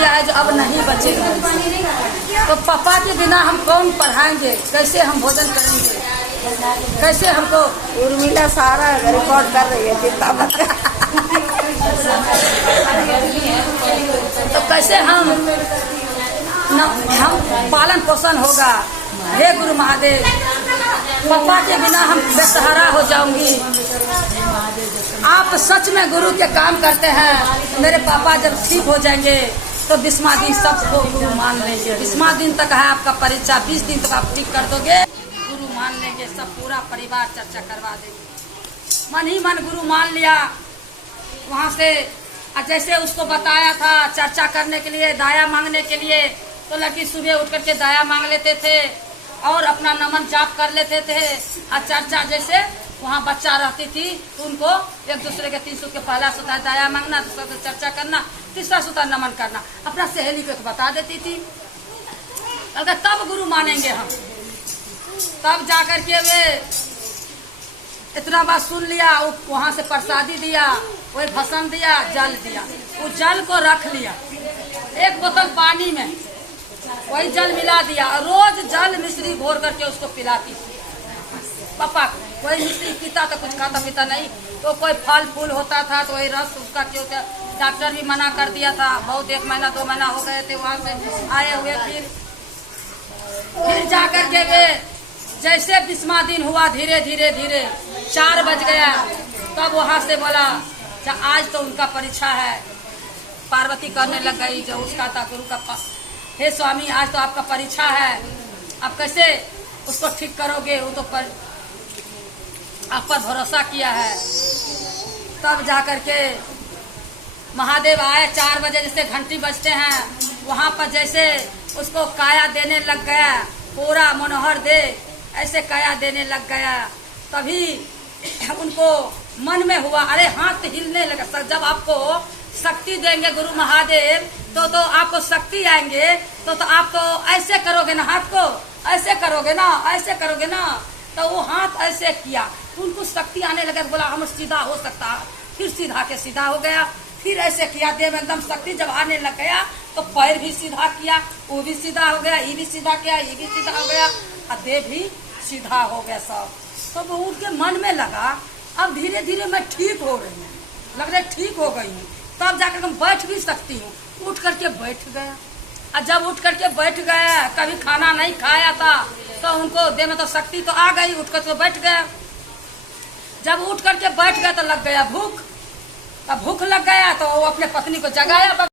किया है जो अब नहीं बचेगा। तो पापा के बिना हम कौन पढ़ाएंगे, कैसे हम भोजन करेंगे, कैसे हमको। उर्मिला सारा रिकॉर्ड कर रही है, चिंता मत कर। तो कैसे हम पालन पोषण होगा। हे गुरु महादेव, पापा के बिना हम बेसहारा हो जाऊंगी। आप सच में गुरु के काम करते हैं। मेरे पापा जब ठीक हो जाएंगे तो 20वां दिन सबको गुरु मान लेंगे। 20वां दिन तक है आपका परीक्षा, 20 दिन तक आप ठीक कर दोगे, गुरु मान लेंगे। सब पूरा परिवार चर्चा करवा देंगे। मन ही मन गुरु मान लिया। वहाँ से जैसे उसको बताया था चर्चा करने के लिए, दाया मांगने के लिए, तो लड़की सुबह उठ करके दाया मांग लेते थे और अपना नमन जाप कर लेते थे। और चर्चा जैसे वहाँ बच्चा रहती थी तो उनको एक दूसरे के 3 सूत्र के पहला सूत्र दाया मांगना, दूसरा से चर्चा करना, तीसरा सूत्र नमन करना, अपना सहेली को बता देती थी। अगर तब गुरु मानेंगे हम, तब जाकर के वे इतना बात सुन लिया। वहाँ से प्रसादी दिया, वही भसन दिया, जल दिया। वो जल को रख लिया 1 बोतल पानी में, वही जल मिला दिया। रोज जल मिश्री घोर करके उसको पिलाती पापा को। वही मिश्री पीता तो कुछ खाता पीता नहीं। तो कोई फल फूल होता था तो वही रस उसका क्यों था। डॉक्टर भी मना कर दिया था बहुत, 1 महीना 2 महीना हो गए थे वहाँ से आए हुए। फिर जा करके वे जैसे 20वां दिन हुआ, धीरे धीरे धीरे 4 बज गया, तब वहाँ से बोला आज तो उनका परीक्षा है। पार्वती करने लग गई जो उसका था गुरु का, हे स्वामी आज तो आपका परीक्षा है, आप कैसे उसको ठीक करोगे, वो तो आप पर भरोसा किया है। तब जाकर के महादेव आए 4 बजे, जैसे घंटी बजते हैं वहाँ पर जैसे उसको काया देने लग गया, पूरा मनोहर दे ऐसे काया देने लग गया। तभी उनको मन में हुआ, अरे हाथ हिलने लगा। जब आपको शक्ति देंगे गुरु महादेव तो आपको शक्ति आएंगे तो आप तो ऐसे करोगे ना, हाथ को ऐसे करोगे ना, ऐसे करोगे ना। तो वो हाथ ऐसे किया, उनको शक्ति आने लगा। बोला हम सीधा हो सकता है, फिर सीधा के सीधा हो गया। फिर ऐसे किया, देह में एकदम शक्ति जब आने लग गया तो पैर भी सीधा किया, वो भी सीधा हो गया, ये भी सीधा किया, ये भी सीधा हो गया, और देह भी सीधा हो गया सब। तो वो उनके मन में लगा अब धीरे धीरे मैं ठीक हो रही हूँ, लग रहा ठीक हो गई हूँ। तब जाकर मैं बैठ भी सकती हूँ। उठ करके बैठ गया, और जब उठ करके बैठ गया, कभी खाना नहीं खाया था तो उनको देह में तो शक्ति तो आ गई, उठ कर तो बैठ गया। जब उठ करके बैठ गया तो लग गया भूख। तब भूख लग गया तो वो अपने पत्नी को जगाया।